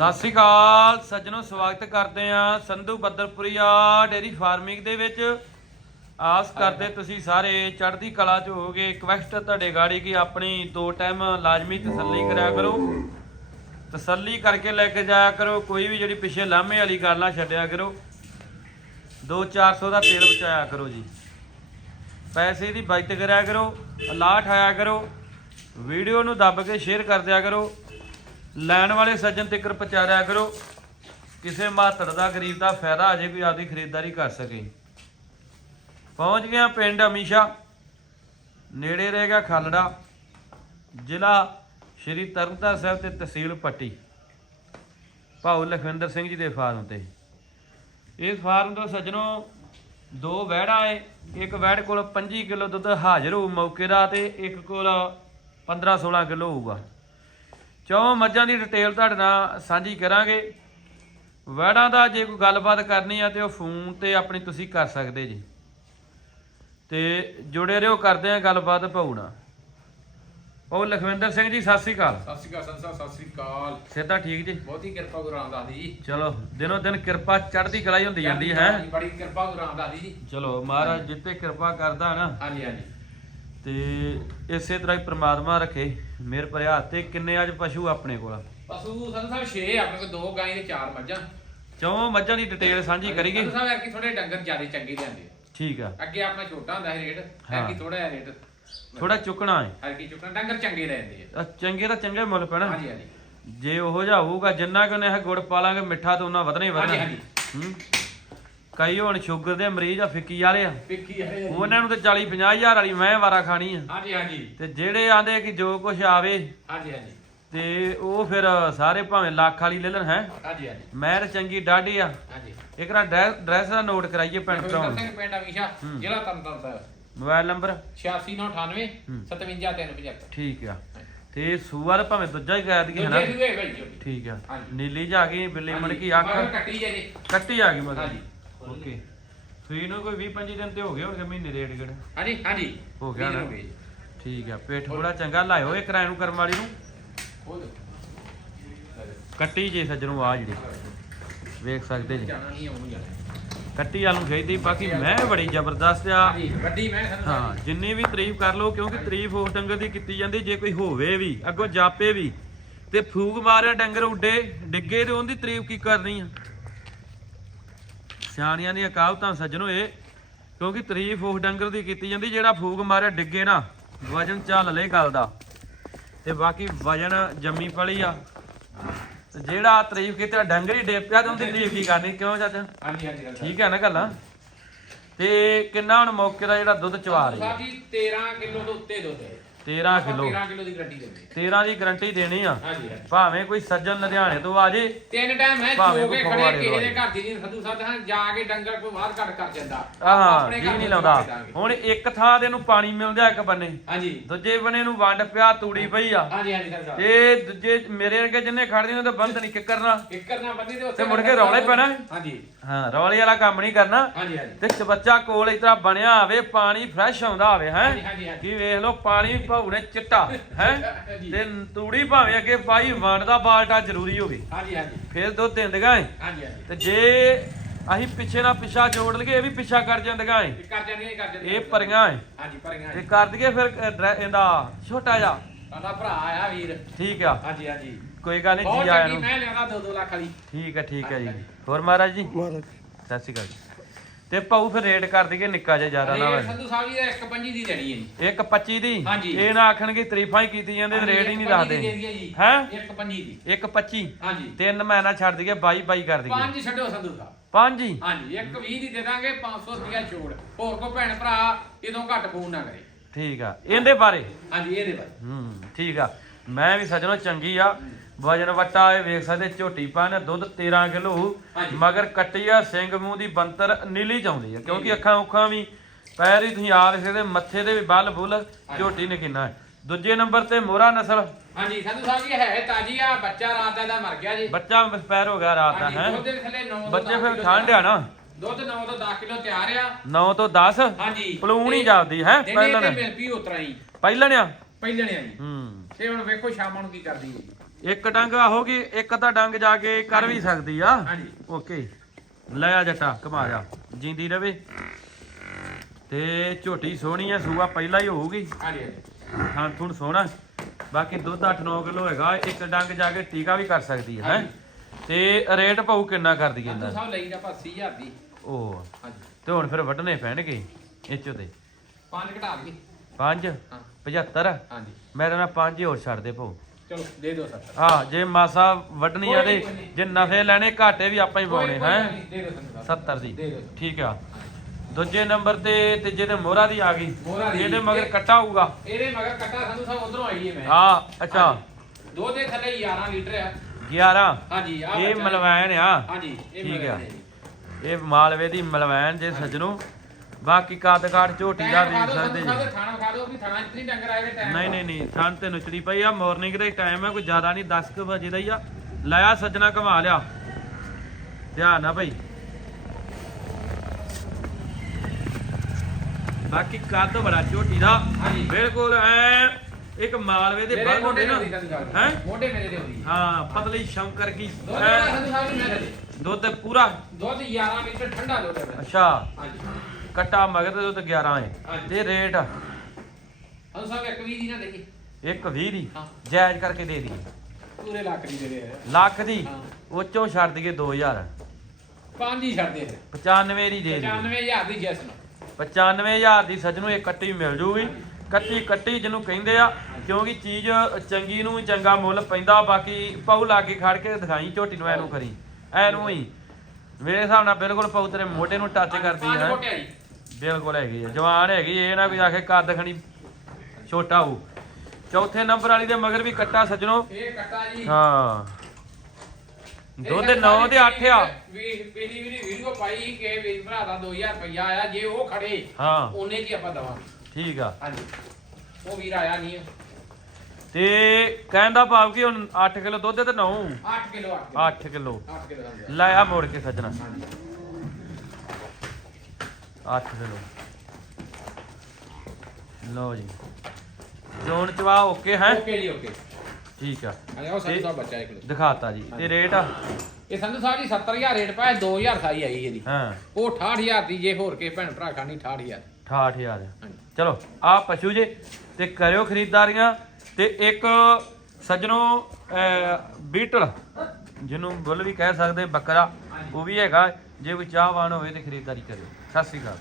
ਸਤਿ ਸ੍ਰੀ ਅਕਾਲ ਸੱਜਣੋ ਸਵਾਗਤ ਕਰਦੇ ਆ ਸੰਧੂ ਬੱਦਲਪੁਰੀਆ ਡੇਰੀ ਫਾਰਮਿੰਗ ਦੇ ਵਿੱਚ। ਆਸ ਕਰਦੇ ਤੁਸੀਂ ਸਾਰੇ ਚੜ੍ਹਦੀ ਕਲਾ ਚ ਹੋਗੇ ਰਿਕਵੈਸਟ ਤੁਹਾਡੇ ਗਾੜੀ ਕੀ ਆਪਣੀ ਦੋ ਟਾਈਮ ਲਾਜ਼ਮੀ ਤਸੱਲੀ ਕਰਿਆ ਕਰੋ। ਤਸੱਲੀ ਕਰਕੇ ਲੈ ਕੇ ਜਾਇਆ ਕਰੋ ਕੋਈ ਵੀ ਜਿਹੜੀ ਪਿੱਛੇ ਲਾਮੇ ਵਾਲੀ ਗੱਲ ਨਾ ਛੱਡਿਆ ਕਰੋ। 2-400 ਦਾ ਤੇਲ ਬਚਾਇਆ ਕਰੋ ਜੀ। ਪੈਸੇ ਦੀ ਬਚਤ ਕਰਿਆ ਕਰੋ ਅਲਾਟ ਆਇਆ ਕਰੋ। ਵੀਡੀਓ ਨੂੰ ਦੱਬ ਕੇ ਸ਼ੇਅਰ ਕਰ ਦਿਆ ਕਰੋ। ਲੈਣ ਵਾਲੇ ਸੱਜਣ ਤੱਕ ਪਹੁੰਚਾਇਆ ਕਰੋ। ਕਿਸੇ ਮਾਤੜ ਦਾ, ਗਰੀਬ ਦਾ ਫਾਇਦਾ ਅਜੇ ਕੋਈ ਆਪਦੀ ਖਰੀਦਦਾਰੀ ਕਰ ਸਕੇ। ਪਹੁੰਚ ਗਿਆ ਪਿੰਡ ਅਮੀਸ਼ਾ। ਨੇੜੇ ਰਹੇਗਾ ਖਾਲੜਾ। ਜ਼ਿਲ੍ਹਾ ਸ਼੍ਰੀ ਤਰਨਤਾਰਨ ਸਾਹਿਬ ਤੇ ਤਹਿਸੀਲ ਪੱਟੀ। ਭਾਊ ਲਖਵਿੰਦਰ ਸਿੰਘ ਜੀ ਦੇ ਫਾਰਮ ਤੇ। ਇਸ ਫਾਰਮ ਤੋਂ ਸੱਜਣੋ ਦੋ ਵਹਿੜਾਂ ਏ। ਇੱਕ ਵਹਿੜ ਕੋਲ 25 ਕਿਲੋ ਦੁੱਧ ਹਾਜ਼ਰ ਹੋਊ ਮੌਕੇ ਦਾ ਤੇ ਇੱਕ ਕੋਲ 15 16 ਕਿਲੋ ਹੋਊਗਾ। ਚੌਂ ਮੱਝਾਂ ਦੀ ਡਿਟੇਲ ਤੁਹਾਡੇ ਨਾਲ ਸਾਂਝੀ ਕਰਾਂਗੇ। ਵਹਿੜਾਂ ਦਾ ਜੇ ਕੋਈ ਗੱਲਬਾਤ ਕਰਨੀ ਆ ਤੇ ਉਹ ਫੋਨ ਤੇ ਆਪਣੀ ਤੁਸੀਂ ਕਰ ਸਕਦੇ ਜੀ। ਤੇ ਜੁੜੇ ਰਹੋ ਕਰਦੇ ਆ ਗੱਲਬਾਤ ਪਾਉਣਾ ਉਹ ਲਖਵਿੰਦਰ ਸਿੰਘ ਜੀ ਸਤਿ ਸ੍ਰੀ ਅਕਾਲ। ਸਤਿ ਸ਼੍ਰੀ ਅਕਾਲ ਸੰਤ ਸਾਹਿਬ ਸਤਿ ਸ਼੍ਰੀ ਅਕਾਲ। ਸਿੱਧਾ ਠੀਕ ਜੀ? ਬਹੁਤੀ ਕਿਰਪਾ ਗੁਰੂ ਰਾਮਦਾਸ ਦੀ ਜੀ। ਚਲੋ ਦਿਨੋ ਦਿਨ ਕਿਰਪਾ ਚੜ੍ਹਦੀ ਕਲਾ ਹੀ ਹੁੰਦੀ ਜਾਂਦੀ ਹੈ? ਬੜੀ ਕਿਰਪਾ ਗੁਰੂ ਰਾਮਦਾਸ ਦੀ ਜੀ। ਚਲੋ ਮਹਾਰਾਜ ਜਿੱਤੇ ਕਿਰਪਾ ਕਰਦਾ ਨਾ। ਹਾਂਜੀ ਹਾਂਜੀ। ਤੇ ਇਸੇ ਤਰ੍ਹਾਂ ਹੀ ਪ੍ਰਮਾਤਮਾ ਰੱਖੇ। ਮੇਰ ਭਰਿਆ ਤੇ ਕਿੰਨੇ ਅੱਜ ਪਸ਼ੂ ਆਪਣੇ ਕੋਲ? ਪਸ਼ੂ ਸੰਤ ਸਾਹਿਬ 6 ਆਪਣੇ ਕੋਲ ਦੋ ਗਾਂ ਤੇ ਚਾਰ ਮੱਝਾਂ। ਚੌਂ ਮੱਝਾਂ ਦੀ ਡਿਟੇਲ ਸਾਂਝੀ ਕਰੀਏ। ਸੰਤ ਸਾਹਿਬ ਕਿ ਥੋੜੇ ਡੰਗਰ ਜ਼ਿਆਦਾ ਚੰਗੇ ਲਿਆਂਦੇ। ਠੀਕ ਆ। ਅੱਗੇ ਆਪਣਾ ਛੋਟਾ ਹੁੰਦਾ ਸੀ ਰੇਟ ਹਾਂ। ਹੈ ਕਿ ਥੋੜਾ ਜਿਹਾ ਰੇਟ। ਥੋੜਾ ਚੁੱਕਣਾ ਹੈ। ਹਰ ਕੀ ਚੁੱਕਣਾ ਡੰਗਰ ਚੰਗੇ ਰਹਿੰਦੇ ਆ। ਚੰਗੇ ਤਾਂ ਚੰਗੇ ਮੁੱਲ ਪੈਣਾ। ਹਾਂਜੀ ਹਾਂਜੀ। ਜੇ ਉਹੋ ਜਿਹਾ ਹੋਊਗਾ ਜਿੰਨਾ ਕਿ ਉਹਨੇ ਇਹ ਗੁੜ ਪਾਲਾਂਗੇ ਮਿੱਠਾ ਤਾਂ ਉਹਨਾਂ ਵਧਣਾ ਹੀ ਵਧਣਾ। ਹਾਂਜੀ ਹਾਂਜੀ। ਹੂੰ। ਕਈ ਹੁਣ ਸ਼ੂਗਰ ਦੇ ਮਰੀਜ਼ ਆ ਫਿੱਕੀ ਵਾਲੇ ਆ। ਪਿੱਕੀ ਹੈ ਉਹਨਾਂ ਨੂੰ ਤਾਂ 40 50 ਹਜ਼ਾਰ ਵਾਲੀ ਮੈਂ ਵਾਰਾ ਖਾਣੀ ਆ। ਹਾਂਜੀ ਹਾਂਜੀ। ਤੇ ਜਿਹੜੇ ਆਂਦੇ ਕਿ ਜੋ ਕੁਝ ਆਵੇ ਹਾਂਜੀ ਹਾਂਜੀ। ਤੇ ਉਹ ਫਿਰ ਸਾਰੇ ਭਾਵੇਂ ਲੱਖ ਵਾਲੀ ਲੈ ਲੈਣ ਹੈ? ਹਾਂਜੀ ਹਾਂਜੀ। ਮਹਿਰ ਚੰਗੀ ਡਾਢੀ ਆ। ਹਾਂਜੀ। ਇੱਕ ਨਾ ਡਰੈਸ ਦਾ ਨੋਟ ਕਰਾਈਏ ਪਿੰਡ ਭਰਾਉਣ ਸਿੰਘ ਪਿੰਡ ਅਮੀਸ਼ਾ ਹੂੰ। ਜ਼ਿਲ੍ਹਾ ਤਰਨਤਾਰਨ ਸਾਹਿਬ। Mobile number? 8698 ਹੂੰ। 57375 ਠੀਕ ਆ। ਤੇ ਸੂਆ ਤਾਂ ਭਾਵੇਂ ਦੂਜਾ ਹੀ ਕਹਿ ਦਈਏ ਹਨਾ ਦੂਜੇ ਸੂਏ ਭਾਈ ਜੀ। ਠੀਕ ਆ। ਹਾਂਜੀ। ਨੀਲੀ ਜਾ ਗਈ ਬਿੱਲੀ ਮਣ ਕੀ ਅੱਖ ਕੱਟੀ ਜੇ। ਕੱਟੀ ਆ ਗਈ ਮਗਰ। ਹਾਂਜੀ। ਓਕੇ। ਸੂਈ ਨੂੰ ਕੋਈ 20 25 ਦਿਨ ਤੇ ਹੋ ਗਏ ਹੋਣਗੇ ਮਹੀਨੇ ਰੇਟ ਕਿਹੜੇ ਹਾਂਜੀ ਹਾਂਜੀ। ਹੋ ਗਿਆ ਨਾ? ਠੀਕ ਆ ਪੇਟ ਬੜਾ ਚੰਗਾ ਲਾਇਓ ਇਹ ਕਿਰਾਏ ਨੂੰ ਕਰਮ ਵਾਲੀ ਨੂੰ। ਖੋਲ। ਕੱਟੀ ਜੇ ਸੱਜਣੋਂ ਆ ਜਿਹੜੀ। ਵੇਖ ਸਕਦੇ ਜੀ। ਜਾਣਾ ਨਹੀਂ ਆਉਂ ਜਾਣਾ। ਕੱਟੀ ਵਾਲ ਨੂੰ ਖੇਦੀ ਬਾਕੀ ਮੈਂ ਬੜੀ ਜ਼ਬਰਦਸਤ ਆ। ਹਾਂਜੀ ਵੱਡੀ ਮੈਂ ਸਾਨੂੰ ਹਾਂ ਜਿੰਨੀ ਵੀ ਤਾਰੀਫ ਕਰ ਲਓ ਕਿਉਂਕਿ ਤਾਰੀਫ ਉਸ ਡੰਗਰ ਦੀ ਕੀਤੀ ਜਾਂਦੀ ਜੇ ਕੋਈ ਹੋਵੇ ਵੀ ਅੱਗੋਂ ਜਾਪੇ ਵੀ। ਤੇ ਫੂਕ ਮਾਰਿਆ ਡੰਗਰ ਉੱਡੇ ਡਿੱਗੇ ਤੇ ਉਹਦੀ ਤਾਰੀਫ ਕੀ ਕਰਨੀ ਆ? ਸਿਆਣਿਆਂ ਦੀਆਂ ਕਹਾਵਤਾਂ ਸੱਜਣੋ ਇਹ ਕਿਉਂਕਿ ਤਾਰੀਫ ਉਸ ਡੰਗਰ ਦੀ ਕੀਤੀ ਜਾਂਦੀ ਜਿਹੜਾ ਫੂਕ ਮਾਰਿਆ ਡਿੱਗੇ ਨਾ ਵਜਨ ਚੱਲ ਲੈ ਗੱਲ ਦਾ। ਤੇ ਬਾਕੀ ਵਜਨ ਜੰਮੀ ਪਲੀ ਆ। ਤੇ ਜਿਹੜਾ ਤਾਰੀਫ ਕੀਤੀ ਡੰਗਰ ਹੀ ਡੇਪਿਆ ਤੇ ਉਹਦੀ ਤਾਰੀਫ ਕੀ ਕਰਨੀ? ਕਿਉਂ ਚਾਚਾ? ਹਾਂਜੀ ਹਾਂਜੀ ਠੀਕ ਹੈ ਨਾ ਗੱਲਾਂ? ਤੇ ਕਿੰਨਾ ਹੁਣ ਮੌਕੇ ਦਾ ਜਿਹੜਾ ਦੁੱਧ ਚਵਾ ਰਹੀ ਹੈ ਸਾਡੀ 13 ਕਿਲੋ ਤੋਂ ਉੱਤੇ ਦੁੱਧ ਹੈ। 13 ਕਿਲੋ। 13 ਕਿਲੋ ਦੀ ਗੱਡੀ ਦਿੰਦੇ 13 ਦੀ ਗਰੰਟੀ ਦੇਣੀ ਆ। ਹਾਂਜੀ ਹਾਂਜੀ। ਭਾਵੇਂ ਕੋਈ ਸੱਜਣ ਲੁਧਿਆਣੇ ਤੋਂ ਆ ਜੇ ਤਿੰਨ ਟਾਈਮ ਹੈ ਭਾਵੇਂ ਜੋ ਕੇ ਕੋਈ ਖੜੇ ਫਗਵਾੜੇ ਕਿਸੇ ਦੇ ਤੋਂ ਘਰ ਦੀ ਨਹੀਂ ਸੱਦੂ ਸੱਦ ਹਾਂ ਜਾ ਕੇ ਡੰਗਰ ਕੋਈ ਬਾਹਰ ਕੱਢ ਕਰ ਜਾਂਦਾ। ਆਹ ਆਪਣੇ ਜੀ ਘਰ ਨਹੀਂ ਤੋਂ ਲਾਉਂਦਾ। ਦਾਂਗੇ। ਹੁਣ ਇੱਕ ਥਾਂ ਦੇ ਨੂੰ ਪਾਣੀ ਮਿਲਦਾ ਇੱਕ ਬੰਨੇ। ਹਾਂਜੀ। ਦੂਜੇ ਬੰਨੇ ਨੂੰ ਵੰਡ ਪਿਆ ਤੂੜੀ ਪਈ ਆ। ਹਾਂਜੀ ਹਾਂਜੀ ਸਰ ਸਾਹਿਬ ਤੇ ਦੂਜੇ ਮੇਰੇ ਵਰਗੇ ਜਿੰਨੇ ਖੜਦੇ ਨੇ ਤਾਂ ਬੰਦ ਨਹੀਂ ਕਿੱਕਰਨਾ। ਇੱਕਰ ਨਾ ਬੰਦੀ ਦੇ ਉੱਤੇ ਤੇ ਮੁੜ ਕੇ ਰੌਲੇ ਪੈਣਾ। ਹੈ। ਹਾਂਜੀ। ਹਾਂ ਰੌਲੇ ਵਾਲਾ ਕੰਮ ਨਹੀਂ ਕਰਨਾ। ਹਾਂਜੀ ਹਾਂਜੀ। ਤੇ ਚਬੱਚਾ ਕੋਲ ਇਸ ਤਰ੍ਹਾਂ ਬਣਿਆ ਹੋਵੇ ਪਾਣੀ ਫਰੈਸ਼ ਆਉਂਦਾ ਹੋਵੇ ਹੈ। ਹਾਂਜੀ, ਹਾਂਜੀ, ਹਾਂਜੀ। ਕੀ ਵੇਖ ਲਓ ਪਾਣੀ ਭਾਉਣੇ ਚਿੱਟਾ ਹੈ। ਤੇ ਤੂੜੀ ਭਾਵੇਂ ਅੱਗੇ ਪਾਈ ਵੰਡ ਦਾ ਬਾਲਟਾ ਜ਼ਰੂਰੀ ਹੋਵੇ। ਹਾਂਜੀ ਹਾਂਜੀ। ਫਿਰ ਦੁੱਧ ਦਿੰਦਗਾ ਏ? ਹਾਂਜੀ ਹਾਂਜੀ। ਤੇ ਜੇ ਅਸੀਂ ਪਿੱਛੇ ਨਾਲ ਪਿੱਛਾ ਜੋੜ ਲਈਏ ਇਹ ਵੀ ਪਿੱਛਾ ਕਰ ਜਾਂਦਗਾ ਏ? ਇਹ ਕਰ ਜਾਂਦੀਆਂ ਹੀ ਕਰ ਜਾਂਦੀਆਂ ਇਹ ਪਰੀਆਂ ਏ? ਹਾਂਜੀ ਪਰੀਆਂ ਤੇ ਕਰ ਦਈਏ ਫਿਰ ਅ, ਡਰੈ- ਇਹਦਾ ਛੋਟਾ ਜਿਹਾ। ਸਾਡਾ ਭਰਾ ਆ ਵੀਰ। ਠੀਕ ਆ। ਹਾਂਜੀ ਹਾਂਜੀ। ਕੋਈ ਗੱਲ ਨਹੀਂ ਬਹੁਤ ਜੀ ਆਇਆਂ ਚੰਗੀ ਨੂੰ। ਮੈਂ ਲਿਆਂਦਾ 2-2 ਲੱਖ ਵਾਲੀ। ਠੀਕ ਆ ਠੀਕ ਆ ਜੀ। ਹੋਰ ਮਹਾਰਾਜ ਜੀ? ਸਤਿ ਸ਼੍ਰੀ ਅਕਾਲ ਜੀ। ਤੇ ਭਾਊ ਫਿਰ ਰੇਟ ਕਰ ਦਈਏ ਨਿੱਕਾ ਜਿਹਾ ਜ਼ਿਆਦਾ ਨਾ ਹੋਵੇ ਸੰਧੂ ਸਾਹਿਬ ਜੀ ਦਾ ਇੱਕ ਪੰਜੀ ਦੀ ਦੇਣੀ ਹੈ ਜੀ। ਇੱਕ 25 ਦੀ? ਹਾਂਜੀ। ਇਹ ਨਾ ਆਖਣਗੇ ਤਾਰੀਫਾਂ ਹੀ ਕੀਤੀ ਜਾਂਦੇ ਤੇ ਰੇਟ ਹੀ ਨਹੀਂ ਦੱਸਦੇ। ਹੈਂ? ਇੱਕ ਪੰਜੀ ਦੀ। ਇੱਕ 25 ਹਾਂਜੀ। ਤਿੰਨ ਮੈਂ ਨਾ ਛੱਡ ਦਈਏ 22 22 ਕਰ ਦਈਏ। ਪੰਜ ਛੱਡੋ ਸੰਧੂ ਸਾਹਿਬ। ਪੰਜ ਹੀ? ਹਾਂਜੀ ਇੱਕ 20 ਦੀ ਦੇ ਦਾਂਗੇ 500 ਰੁਪਿਆ ਛੋੜ। ਹੋਰ ਕੋ ਭੈਣ ਭਰਾ ਇਦੋਂ ਘੱਟ ਫੋਨ ਨਾ ਕਰੇ। ਠੀਕ ਆ। ਇਹਦੇ ਬਾਰੇ? ਹਾਂਜੀ ਇਹਦੇ ਬਾਰੇ। ਹੂੰ ਠੀਕ ਆ। ਮੈਂ ਵੀ ਸਜਣੋ ਚੰਗੀ ਆ। ਵਜਨ ਵਟਾ ਇਹ ਵੇਖ ਸਕਦੇ ਝੋਟੀ ਪਾਣ ਦੁੱਧ 13 ਕਿਲੋ। ਮਗਰ ਕੱਟੀ ਆ ਸਿੰਘ ਮੂੰਹ ਦੀ ਬੰਤਰ ਨੀਲੀ ਚਾਉਂਦੀ ਆ ਕਿਉਂਕਿ ਅੱਖਾਂ ਉੱਖਾਂ ਵੀ ਪੈਰ ਹੀ ਤੁਸੀਂ ਆ ਸਕਦੇ ਮੱਥੇ ਦੇ ਵੀ ਬੱਲ ਬੁੱਲ ਝੋਟੀ ਨੇ ਕਿੰਨਾ। ਹੈ ਦੂਜੇ ਨੰਬਰ ਤੇ ਮੋਹਰਾ ਨਸਲ। ਹਾਂਜੀ ਸੰਧੂ ਸਾਹਿਬ ਜੀ ਹੈ ਤਾਜੀ ਆ ਬੱਚਾ ਰਾਤ ਦਾ ਮਰ ਗਿਆ ਜੀ। ਬੱਚਾ ਐਕਸਪਾਇਰ ਹੋ ਗਿਆ ਰਾਤ ਦਾ ਹੈ? ਦੁੱਧ ਦੇ ਥੱਲੇ 9 ਤੋਂ ਬੱਚੇ 10 ਫਿਰ ਠੰਡ ਆ ਨਾ? ਦੁੱਧ 9 ਤੋਂ 10 ਕਿਲੋ ਤਿਆਰ ਆ। 9 ਤੋਂ 10 ਹਾਂਜੀ। ਪਲੂਣ ਹੀ ਜਾਂਦੀ ਹੈ? ਪਹਿਲਾਂ ਨੇ। ਪਹਿਲਾਂ ਨੇ। ਪਹਿਲਣਿਆ ਜੀ। ਹੂੰ। ਤੇ ਹੁਣ ਵੇਖੋ ਸ਼ਾਮਾਂ ਨੂੰ ਕੀ ਕਰਦੀ ਹੈ ਜੀ। ਇੱਕ ਡੰਗ ਆਹੋਗੀ ਇੱਕ ਤਾਂ ਡੰਗ ਜਾ ਕੇ ਕਰ ਵੀ ਸਕਦੀ ਆ। ਹਾਂਜੀ। ਓਕੇ। ਲੈ ਆ ਜੱਟਾ ਘਮਾ ਜਾ। ਜਿੰਦੀ ਰਵੇ। ਤੇ ਝੋਟੀ ਸੋਹਣੀ ਆ ਸੂਆ ਪਹਿਲਾਂ ਹੀ ਹੋਊਗੀ। ਹਾਂਜੀ ਹਾਂਜੀ। ਥਾਂ ਥੁਣ ਸੋਹਣਾ। ਬਾਕੀ ਦੁੱਧ 8-9 ਕਿਲੋ ਹੈਗਾ ਇੱਕ ਡੰਗ ਜਾ ਕੇ ਟੀਕਾ ਵੀ ਕਰ ਸਕਦੀ ਹੈ ਹੈਂ? ਤੇ ਰੇਟ ਪਾਉ ਕਿੰਨਾ ਕਰ ਦਈਏ ਸੰਧੂ ਇਹਨਾਂ ਦਾ? ਸਾਹਿਬ ਲਈ 80000 ਦੀ। ਉਹ ਹਾਂਜੀ। ਤੇ ਹੁਣ ਫਿਰ ਵੱਢਣੇ ਪੈਣਗੇ ਇਹ ਚੋਂ ਤੇ। ਪੰਜ ਘਟਾ ਦਈਏ 5 ਹਾਂ 75 ਹਾਂਜੀ ਮੇਰੇ ਨਾਲ 5 ਹੋਰ ਛੱਡ ਦੇ ਭਾਉ ਚਲੋ ਦੇ ਦਿਓ ਸਰ ਆ ਜੇ ਮਾਸਾ ਵੱਢਣੀ ਆ ਤੇ। ਜੇ ਨਫੇ ਲੈਣੇ ਘਾਟੇ ਵੀ ਆਪਾਂ ਹੀ ਪਾਉਣੇ ਹੈ? ਦੇ ਦਿਓ ਸੰਧੂ ਸਾਹਿਬ 70 ਦੀ। ਦੇ ਦਿਓ ਠੀਕ ਆ। ਦੂਜੇ ਨੰਬਰ ਤੇ ਤੀਜੇ ਤੇ ਮੋਹਰਾ ਦੀ ਆ ਗਈ। ਮੋਹਰਾ ਦੀ। ਇਹਦੇ ਮਗਰ ਕੱਟਾ ਹੋਊਗਾ। ਇਹਦੇ ਮਗਰ ਕੱਟਾ ਸੰਧੂ ਸਾਹਿਬ ਉਧਰੋਂ ਆਈ ਹੈ ਮੈਂ। ਹਾਂ ਅੱਛਾ। ਹਾਂਜੀ। ਦੋ ਦੇ ਥੱਲੇ 11 ਲੀਟਰ ਆ। 11 ਹਾਂਜੀ ਆ ਇਹ ਮਲਵੈਣ ਆ। ਹਾਂਜੀ ਇਹ ਠੀਕ ਆ। ਹੈ। ਇਹ ਮਾਲਵੇ ਦੀ ਮਲਵੈਣ ਜੇ ਸੱਜਣੋ। ਬਾਕੀ ਕੱਦ ਕਾਠ ਝੋਟੀ ਦਾ ਵੇਖ ਸਕਦੇ ਜੀ। ਦੇ ਖਾ ਇਤਨੀ ਡੰਗਰ ਆਏ ਦੇ ਟਾਈਮ ਨਹੀਂ ਨਹੀਂ ਨਹੀਂ ਠੰਡ ਤੇ ਨੁਚੜੀ ਪਈ ਆ ਮਾਰਨਿੰਗ ਦਾ ਟਾਈਮ ਹੈ ਕੋਈ ਜ਼ਿਆਦਾ ਨਹੀਂ 10 ਕੁ ਵਜੇ ਦਾ ਹੀ ਆ। ਲਾਇਆ ਸੱਜਣਾ ਘਮਾ ਲਿਆ। ਧਿਆਨ ਨਾ ਭਾਈ ਬਾਕੀ ਕੱਦ ਬੜਾ ਝੋਟੀ ਦਾ। ਬਿਲਕੁਲ ਐ ਇੱਕ ਮਾਲਵੇ ਦੇ ਬੰਦ ਹੁੰਦੇ ਨਾ। ਹੈ? ਮੋਢੇ ਮੇਰੇ ਤੇ ਆਉਂਦੀ ਹਾਂ। ਪਤਲੀ ਸ਼ੰਕਰ ਕੀ ਦੁੱਧ ਦੇ ਪੂਰਾ। ਦੁੱਧ 11 ਲੀਟਰ ਠੰਡਾ ਦੁੱਧ ਹੈ। ਅੱਛਾ। ਹਾਂਜੀ। ਕੱਟਾ ਮਗਰ ਤੇ ਦੁੱਧ 11 ਹੈ ਹਾਂਜੀ। ਤੇ ਰੇਟ ਸੰਧੂ ਸਾਹਿਬ ਇੱਕ ਵੀ ਦੀ ਨਾ ਦੇਖੀ। ਇੱਕ 20 ਦੀ। ਹਾਂ। ਜਾਇਜ਼ ਕਰਕੇ ਦੇ ਦੀ। ਪੂਰੇ ਲੱਖ ਦੀ ਦੇ ਦੇ ਲੱਖ ਦੀ? ਹਾਂ। ਉੱਚੋਂ ਛੱਡ ਦਈਏ 2000 ਪੰਜ ਹੀ ਛੱਡ ਦੇ 95 ਦੀ ਦੇ ਦੀ। 95000 ਦੀ ਜੈਸ ਨੂੰ। 95000 ਦੀ ਸੱਜਣੋਂ ਇਹ ਕੱਟੀ ਮਿਲ ਜੂਗੀ। ਕੱਟੀ ਕੱਟੀ ਜਿਹਨੂੰ ਕਹਿੰਦੇ ਆ ਕਿਉਂਕਿ ਚੀਜ਼ ਚੰਗੀ ਨੂੰ ਚੰਗਾ ਮੁੱਲ ਪੈਂਦਾ ਬਾਕੀ ਪਾਉ ਲਾ ਕੇ ਖੜ ਕੇ ਦਿਖਾਈ ਝੋਟੀ ਨੂੰ ਐਨੂੰ ਕਰੀ। ਐਨੂੰ ਹੀ। ਮੇਰੇ ਹਿਸਾਬ ਨਾਲ ਬਿਲਕੁਲ ਪਾਉ ਤੇਰੇ ਮੋਢੇ ਨੂੰ ਟੱਚ ਕਰਦੀ ਪੰਜ ਹੈ ਜੀ। ਬਿਲਕੁਲ ਹੈਗੀ ਆ। ਜਵਾਨ ਹੈਗੀ ਇਹ ਨਾ ਵੀ ਆਖੇ ਕੱਦ ਖਣੀ ਛੋਟਾ ਹੋ ਚੌਥੇ ਨੰਬਰ ਵਾਲੀ ਦੇ ਮਗਰ ਵੀ ਕੱਟਾ ਸੱਜਣੋ। ਇਹ ਕੱਟਾ ਜੀ। ਹਾਂ। ਦੁੱਧ 9 ਤੇ 8 ਆ। ਵੀ ਪੀਲੀ ਵੀ ਵੀਡੀਓ ਪਾਈ ਸੀ ਕਿ ਵੀਰ ਭਰਾ ਦਾ 2000 ਰੁਪਇਆ ਆਇਆ ਜੇ ਉਹ ਖੜੇ ਹਾਂ। ਉਹਨੇ ਕੀ ਆਪਾਂ ਦਵਾਂਗੇ? ਠੀਕ ਆ। ਹਾਂਜੀ। ਉਹ ਵੀਰ ਆਇਆ ਨਹੀਂ ਤੇ ਕਹਿੰਦਾ ਭਾਵ ਕਿ ਹੁਣ 8 ਕਿਲੋ ਦੁੱਧ ਤੇ 9 8 ਕਿਲੋ 8 ਕਿਲੋ। 8 ਕਿਲੋ। ਦਾ। ਲਾਇਆ ਮੋੜ ਕੇ ਸੱਜਣਾ। 8 ਕਿਲੋ ਲਓ। ਜੀ। ਜੋਨ ਚਵਾ ਓਕੇ ਹੈ? ਓਕੇ ਜੀ ਓਕੇ। ਠੀਕ ਆ। ਹਾਂਜੀ ਉਹ ਸੰਧੂ ਸਾਹਿਬ ਬੱਚਾ ਇੱਕ ਦਿਖਾਤਾ ਜੀ। ਤੇ ਰੇਟ ਆ? ਇਹ ਸੰਧੂ ਸਾਹਿਬ ਜੀ 70000 ਰੇਟ ਪਾਇਆ 2000 ਸਾਈ ਆਈ ਇਹਦੀ। ਹਾਂ। ਉਹ 68000 ਦੀ ਜੇ ਹੋਰ ਕੇ ਭੈਣ ਭਰਾ ਖਾਣੀ 68000 68000 ਹਾਂਜੀ। ਚਲੋ ਆ ਪਸ਼ੂ ਜੇ ਤੇ ਕਰਿਓ ਖਰੀਦਦਾਰੀਆਂ। ਤੇ ਇੱਕ ਸੱਜਣੋ ਬੀਟਲ ਜਿਹਨੂੰ ਬੁੱਲ ਵੀ ਕਹਿ ਸਕਦੇ ਬੱਕਰਾ ਉਹ ਵੀ ਹੈਗਾ। ਜੇ ਕੋਈ ਚਾਹਵਾਨ ਹੋਵੇ ਤੇ ਖਰੀਦਦਾਰੀ ਕਰਿਓ। ਸਤਿ ਸ੍ਰੀ ਅਕਾਲ।